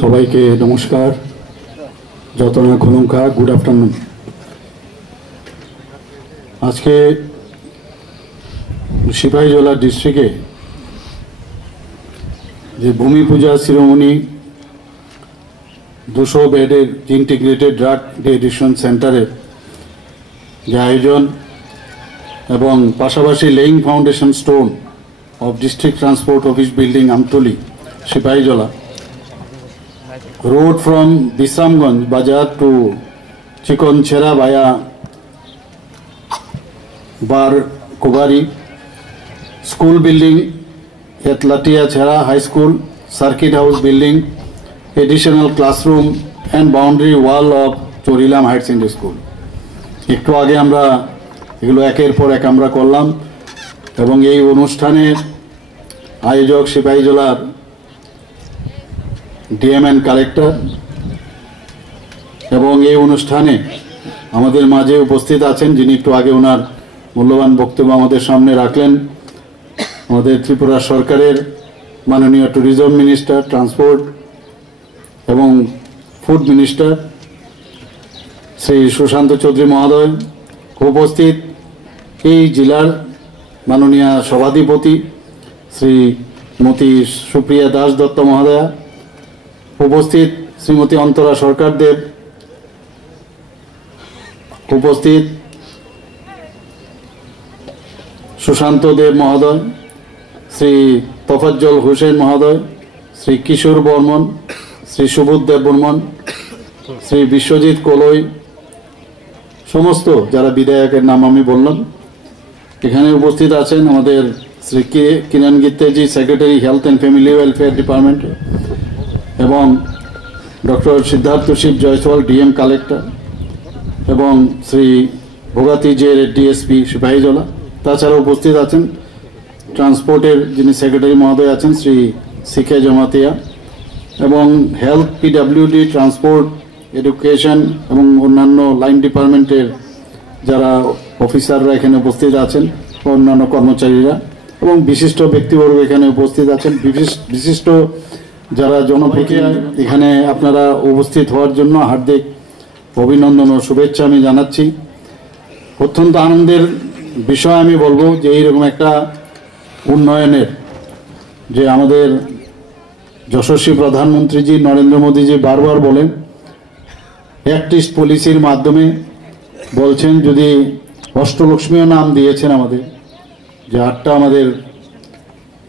সবাইকে নমস্কার, যতনা খুলুঙ্কা, good afternoon. আজকে সিপাহীজলা ডিস্ট্রিক্টে যে ভূমি পূজা সেরেমনি 200 বেডের ইন্টিগ্রেটেড ড্রাগ ডিএডিকশন সেন্টারের যে আয়োজন এবং পাশাপাশি laying foundation stone of district transport office building Amtali Sepahijala, road from Bisramganj Bazar to Chikonchera via Bar Kogari, school building at Latia Chera High School, circuit house building, additional classroom and boundary wall of Chorilam High Secondary School. একটু আগে আমরা এগুলো একের পর এক আমরা করলাম এবং এই অনুষ্ঠানের আয়োজক সিপাহীজলার ডিএমএন কালেক্টর এবং এই অনুষ্ঠানে আমাদের মাঝে উপস্থিত আছেন যিনি একটু আগে ওনার মূল্যবান বক্তব্য আমাদের সামনে রাখলেন, আমাদের ত্রিপুরা সরকারের মাননীয় ট্যুরিজম মিনিস্টার, ট্রান্সপোর্ট এবং ফুড মিনিস্টার শ্রী সুশান্ত চৌধুরী মহোদয়, উপস্থিত এই জেলার মাননীয় সভাধিপতি শ্রীমতী সুপ্রিয়া দাস দত্ত মহোদয়া, উপস্থিত শ্রীমতী অন্তরা সরকার দেব, উপস্থিত সুশান্ত দেব মহোদয়, শ্রী তফাজ্জল হোসেন মহোদয়, শ্রী কিশোর বর্মন, শ্রী সুবোধ দেব বর্মন, শ্রী বিশ্বজিৎ কলই, সমস্ত যারা বিধায়কের নাম আমি বললাম। এখানে উপস্থিত আছেন আমাদের শ্রী কিরণ গিত্তেজি, secretary health and family welfare department, এবং doctor Siddharth Shiv Jaiswal DM collector, এবং শ্রী ভোগাতি জে ডিএসপি সিপাহীজলা। তাছাড়া উপস্থিত আছেন ট্রান্সপোর্টের যিনি সেক্রেটারি মহোদয় আছেন শ্রী সিকে জমাতিয়া, এবং হেলথ, পিডাব্লিউডি, ট্রান্সপোর্ট, এডুকেশন এবং অন্যান্য লাইন ডিপার্টমেন্টের যারা অফিসাররা এখানে উপস্থিত আছেন, অন্যান্য কর্মচারীরা এবং বিশিষ্ট ব্যক্তিবর্গ এখানে উপস্থিত আছেন, বিশিষ্ট যারা জনপ্রতিনিধি এখানে আপনারা উপস্থিত হওয়ার জন্য হার্দিক অভিনন্দন ও শুভেচ্ছা আমি জানাচ্ছি। অত্যন্ত আনন্দের বিষয় আমি বলবো যে এইরকম একটা উন্নয়নের যে আমাদের যশস্বী প্রধানমন্ত্রীজি নরেন্দ্র মোদীজি বারবার বলেন, অ্যাক্ট ইস্ট পলিসির মাধ্যমে বলছেন, যদি অষ্টলক্ষ্মীও নাম দিয়েছেন আমাদের যে 8টা আমাদের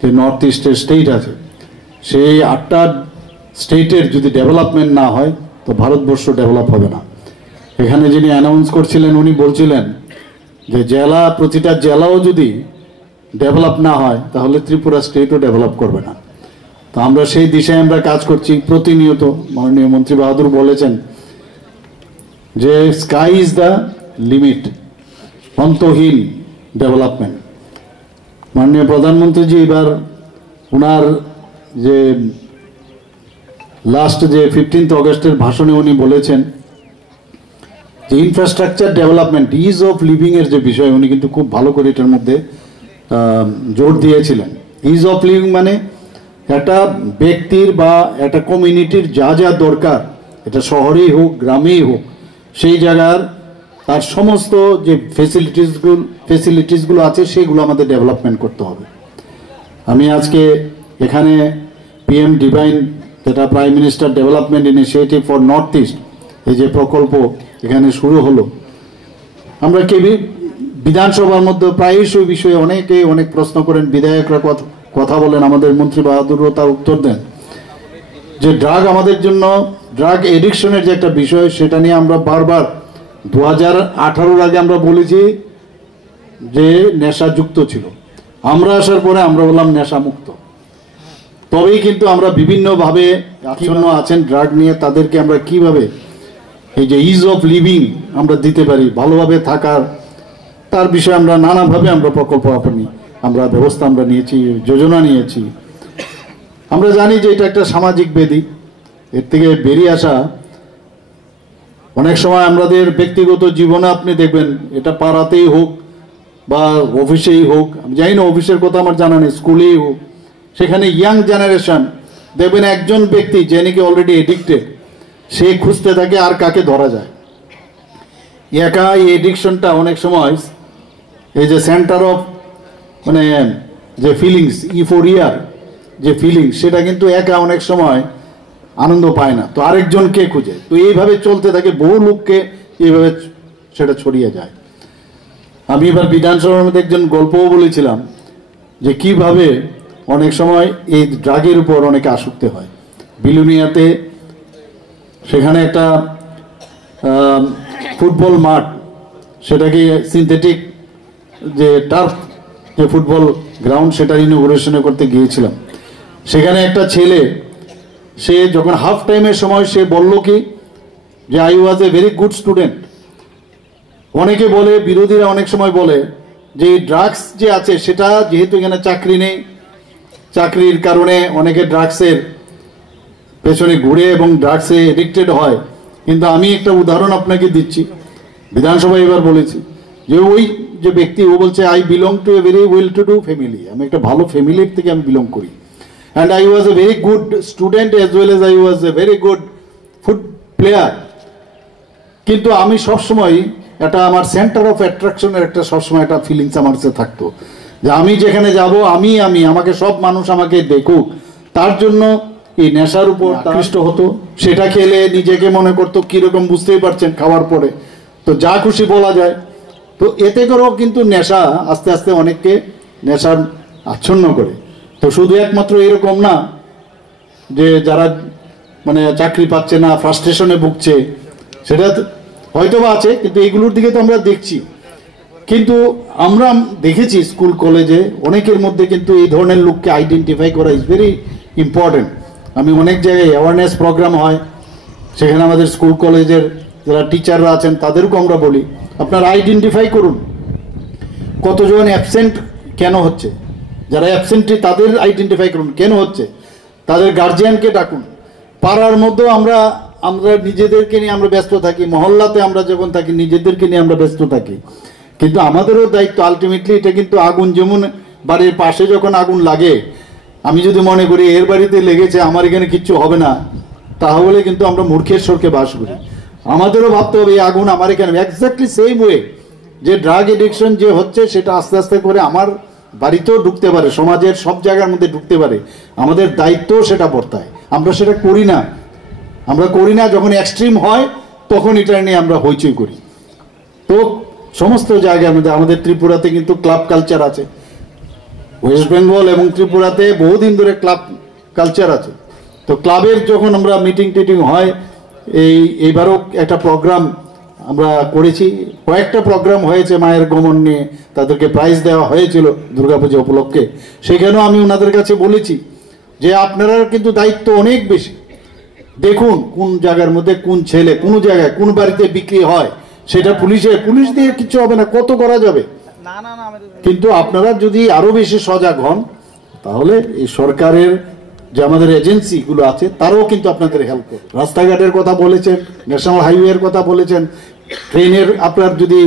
যে নর্থ ইস্টের স্টেট আছে, সেই 8টা স্টেটের যদি ডেভেলপমেন্ট না হয় তো ভারতবর্ষ ডেভেলপ হবে না। এখানে যিনি অ্যানাউন্স করছিলেন উনি বলছিলেন যে জেলা, প্রতিটা জেলাও যদি ডেভেলপ না হয় তাহলে ত্রিপুরা স্টেটও ডেভেলপ করবে না। তো আমরা সেই দিশায় আমরা কাজ করছি প্রতিনিয়ত। মাননীয় মন্ত্রী বাহাদুর বলেছেন যে স্কাই ইজ দ্য লিমিট, অন্তহীন ডেভেলপমেন্ট। মাননীয় প্রধানমন্ত্রীজি এবার ওনার যে লাস্ট যে 15 অগস্টের ভাষণে উনি বলেছেন যে infrastructure development, is of living এর যে বিষয় উনি কিন্তু খুব ভালো করে এটার মধ্যে জোর দিয়েছিলেন। ইজ অফ লিভিং মানে একটা ব্যক্তির বা একটা কমিউনিটির যা যা দরকার, এটা শহরেই হোক গ্রামেই হোক, সেই জায়গার তার সমস্ত যে ফেসিলিটিসগুলো আছে সেগুলো আমাদের ডেভেলপমেন্ট করতে হবে। আমি আজকে এখানে পিএম ডিভাইন, যেটা prime minister development initiative for north east, এই যে প্রকল্প এখানে শুরু হলো, আমরা বিধানসভার মধ্যে প্রায়শই বিষয়ে অনেকে অনেক প্রশ্ন করেন, বিধায়করা কথা বলেন, আমাদের মন্ত্রী বাহাদুরও তার উত্তর দেন যে ড্রাগ আমাদের জন্য, ড্রাগ এডিকশনের যে একটা বিষয় সেটা নিয়ে আমরা বারবার 2018 আগে আমরা বলেছি যে নেশাযুক্ত ছিল, আমরা আসার পরে আমরা বললাম নেশামুক্ত। তবেই কিন্তু আমরা বিভিন্নভাবে আচ্ছন্ন আছেন ড্রাগ নিয়ে, তাদেরকে আমরা কিভাবে এই যে ইজ অফ লিভিং আমরা দিতে পারি, ভালোভাবে থাকার, তার বিষয়ে আমরা নানাভাবে আমরা প্রকল্প আমরা ব্যবস্থা আমরা নিয়েছি, যোজনা নিয়েছি। আমরা জানি যে এটা একটা সামাজিক ব্যাধি, এর থেকে বেরিয়ে আসা অনেক সময় আমাদের ব্যক্তিগত জীবনে আপনি দেখবেন, এটা পাড়াতেই হোক বা অফিসেই হোক, আমি জানি না অফিসের কথা আমার জানা নেই, স্কুলেই হোক, সেখানে ইয়াং জেনারেশন দেখবেন একজন ব্যক্তি যে নাকি অলরেডি এডিক্টেড, সে খুঁজতে থাকে আর কাকে ধরা যায়। একা এই এডিকশনটা অনেক সময় এই যে সেন্টার অফ মানে যে ফিলিংস, ইফোরিয়ার যে ফিলিংস, সেটা কিন্তু একা অনেক সময় আনন্দ পায় না, তো আরেকজনকে খুঁজে। তো এইভাবে চলতে থাকে, বহু লোককে এইভাবে সেটা ছড়িয়ে যায়। আমি এবার বিধানসভার মধ্যে একজন গল্পও বলেছিলাম যে কিভাবে অনেক সময় এই ড্রাগের উপর অনেকে আসক্ত হয়। বিলুনিয়াতে সেখানে একটা ফুটবল মাঠ, সেটাকে সিনথেটিক যে টার্ফ যে ফুটবল গ্রাউন্ড, সেটা ইনোগ্রেশন করতে গিয়েছিলাম। সেখানে একটা ছেলে, সে যখন হাফ টাইমের সময় সে বলল কি যে I was a very good student. অনেকে বলে, বিরোধীরা অনেক সময় বলে যে ড্রাগস যে আছে সেটা যেহেতু এখানে চাকরি নেই, চাকরির কারণে অনেকে ড্রাগসের পেছনে ঘুরে এবং ড্রাগসে এডিক্টেড হয়। কিন্তু আমি একটা উদাহরণ আপনাকে দিচ্ছি, বিধানসভায় এবার বলেছি যে ওই যে ব্যক্তি, ও বলছে I belong to a very well to do family, আমি একটা ভালো ফ্যামিলির থেকে আমি বিলং করি, and I was a very good student as well as I was a very good food player. কিন্তু আমি সবসময় এটা আমার সেন্টার অফ অ্যাট্রাকশনের একটা সবসময় একটা ফিলিংস আমার কাছে থাকতো যে আমি যেখানে যাব আমি আমাকে সব মানুষ আমাকে দেখুক, তার জন্য এই নেশার উপর আকৃষ্ট হতো। সেটা খেলে নিজেকে মনে করতো কীরকম, বুঝতেই পারছেন, খাওয়ার পরে তো যা খুশি বলা যায়। তো এতে করেও কিন্তু নেশা আস্তে আস্তে অনেককে নেশার আচ্ছন্ন করে। তো শুধু একমাত্র এরকম না যে যারা মানে চাকরি পাচ্ছে না, ফ্রাস্ট্রেশনে ভুগছে, সেটা হয়তো বা আছে, কিন্তু এইগুলোর দিকে তো আমরা দেখছি। কিন্তু আমরা দেখেছি স্কুল কলেজে অনেকের মধ্যে কিন্তু এই ধরনের লোককে আইডেন্টিফাই করা ইজ ভেরি ইম্পর্টেন্ট। আমি অনেক জায়গায় অ্যাওয়ারনেস প্রোগ্রাম হয়, সেখানে আমাদের স্কুল কলেজের যারা টিচাররা আছেন তাদেরকেও আমরা বলি আপনারা আইডেন্টিফাই করুন কতজন অ্যাবসেন্ট কেন হচ্ছে, যারা অ্যাবসেন্টে তাদের আইডেন্টিফাই করুন কেন হচ্ছে, তাদের গার্জিয়ানকে ডাকুন। পাড়ার মধ্যেও আমরা নিজেদেরকে নিয়ে আমরা ব্যস্ত থাকি, মহল্লাতে আমরা যখন থাকি নিজেদেরকে নিয়ে আমরা ব্যস্ত থাকি, কিন্তু আমাদেরও দায়িত্ব আলটিমেটলি এটা। কিন্তু আগুন যেমন বাড়ির পাশে যখন আগুন লাগে, আমি যদি মনে করি এর বাড়িতে লেগেছে আমার এখানে কিচ্ছু হবে না, তাহলে কিন্তু আমরা মূর্খের স্বর্গে বাস করি। আমাদেরও ভাবতে হবে এই আগুন আমার এখানে, এক্স্যাক্টলি সেম ওয়ে যে ড্রাগ এডিকশন যে হচ্ছে সেটা আস্তে আস্তে করে আমার বাড়িতেও ঢুকতে পারে, সমাজের সব জায়গার মধ্যে ঢুকতে পারে। আমাদের দায়িত্বও সেটা বর্তায়, আমরা সেটা করি না। আমরা করি না, যখন এক্সট্রিম হয় তখন এটা নিয়ে আমরা হইচই করি। তো সমস্ত জায়গার মধ্যে আমাদের ত্রিপুরাতে কিন্তু ক্লাব কালচার আছে, ওয়েস্ট বেঙ্গল এবং ত্রিপুরাতে বহুদিন ধরে ক্লাব কালচার আছে। তো ক্লাবের যখন আমরা মিটিং টিটিং হয়, এইবারও একটা প্রোগ্রাম আমরা করেছি, কয়েকটা প্রোগ্রাম হয়েছে মায়ের গমন নিয়ে, তাদেরকে প্রাইজ দেওয়া হয়েছিল দুর্গাপূজা উপলক্ষে। সেখানেও আমি ওনাদের কাছে বলেছি যে আপনারা কিন্তু দায়িত্ব অনেক বেশি, দেখুন কোন জায়গার মধ্যে কোন ছেলে কোন জায়গায় কোন বাড়িতে বিক্রি হয়, সেটা পুলিশ দিয়ে কিছু হবে না, কত করা যাবে। কিন্তু আপনারা যদি আরো বেশি সজাগ হন, তাহলে এই সরকারের যে আমাদের এজেন্সিগুলো আছে তারাও কিন্তু আপনাদের হেল্প করবে। রাস্তাঘাটের কথা বলেছেন, ন্যাশনাল হাইওয়ের কথা বলেছেন, ট্রেনের, আপনার যদি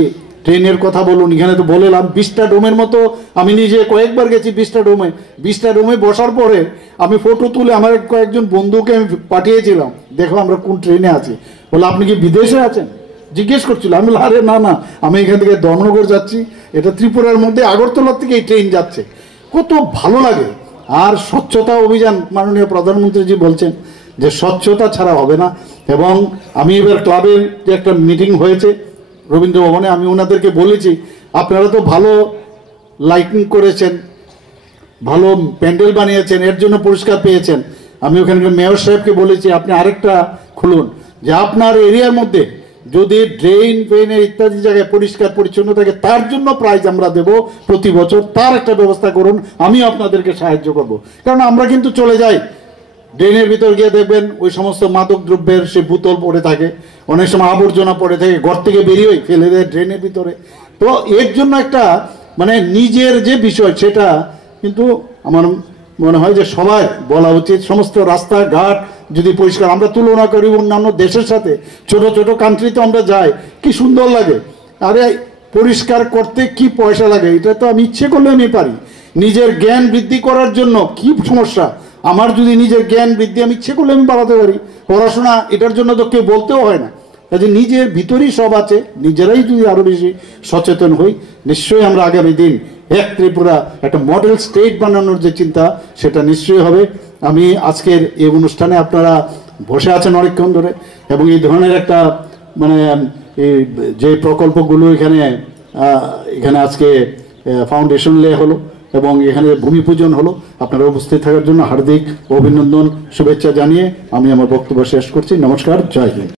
ট্রেনের কথা বলুন, এখানে তো বললাম 20টা ডোমের মতো, আমি নিজে কয়েকবার গেছি 20টা ডোমে বসার পরে আমি ফটো তুলে আমার কয়েকজন বন্ধুকে আমি পাঠিয়েছিলাম, দেখো আমরা কোন ট্রেনে আছি। বলে আপনি কি বিদেশে আছেন, জিজ্ঞেস করছিল। আমি আরে না না, আমি এখান থেকে ধর্মনগর যাচ্ছি, এটা ত্রিপুরার মধ্যে আগরতলার থেকে এই ট্রেন যাচ্ছে। কত ভালো লাগে। আর স্বচ্ছতা অভিযান মাননীয় প্রধানমন্ত্রীজি বলছেন যে স্বচ্ছতা ছাড়া হবে না। এবং আমি এবার ক্লাবের যে একটা মিটিং হয়েছে রবীন্দ্র ভবনে, আমি ওনাদেরকে বলেছি আপনারা তো ভালো লাইটিং করেছেন, ভালো প্যান্ডেল বানিয়েছেন, এর জন্য পুরস্কার পেয়েছেন। আমি ওখানকার মেয়র সাহেবকে বলেছি আপনি আরেকটা খুলুন, যে আপনার এরিয়ার মধ্যে যদি ড্রেন ফ্রেনের ইত্যাদি জায়গায় পরিষ্কার পরিচ্ছন্ন থাকে তার জন্য প্রাইজ আমরা দেব প্রতি বছর, তার একটা ব্যবস্থা করুন, আমি আপনাদেরকে সাহায্য করব। কারণ আমরা কিন্তু চলে যাই ড্রেনের ভিতর গিয়ে দেখবেন ওই সমস্ত মাদক দ্রব্যের সে বোতল পড়ে থাকে, অনেক সময় আবর্জনা পড়ে থাকে, ঘর থেকে বেরিয়ে ফেলে দেয় ড্রেনের ভিতরে। তো এর জন্য একটা মানে নিজের যে বিষয় সেটা কিন্তু আমার মনে হয় যে সবাই বলা উচিত। সমস্ত রাস্তাঘাট যদি পরিষ্কার, আমরা তুলনা করি অন্যান্য দেশের সাথে, ছোট ছোট কান্ট্রিতে আমরা যাই কি সুন্দর লাগে, আরে পরিষ্কার করতে কি পয়সা লাগে, এটা তো আমি ইচ্ছে করলে আমি পারি। নিজের জ্ঞান বৃদ্ধি করার জন্য কি সমস্যা? আমার যদি নিজের জ্ঞান বৃদ্ধি আমি ইচ্ছে করলে আমি বাড়াতে পারি। পড়াশোনা এটার জন্য তো কেউ বলতেও হয় না। কাজে নিজের ভিতরেই সব আছে, নিজেরাই যদি আরও বেশি সচেতন হই, নিশ্চয়ই আমরা আগামী দিন এক ত্রিপুরা একটা মডেল স্টেট বানানোর যে চিন্তা, সেটা নিশ্চয়ই হবে। আমি আজকের এই অনুষ্ঠানে আপনারা বসে আছেন অনেকক্ষণ ধরে, এবং এই ধরনের একটা মানে এই যে প্রকল্পগুলো এখানে আজকে ফাউন্ডেশন লে হলো এবং এখানে ভূমি পূজন হলো, আপনারা উপস্থিত থাকার জন্য হার্দিক অভিনন্দন, শুভেচ্ছা জানিয়ে আমি আমার বক্তব্য শেষ করছি। নমস্কার, জয় হিন্দ।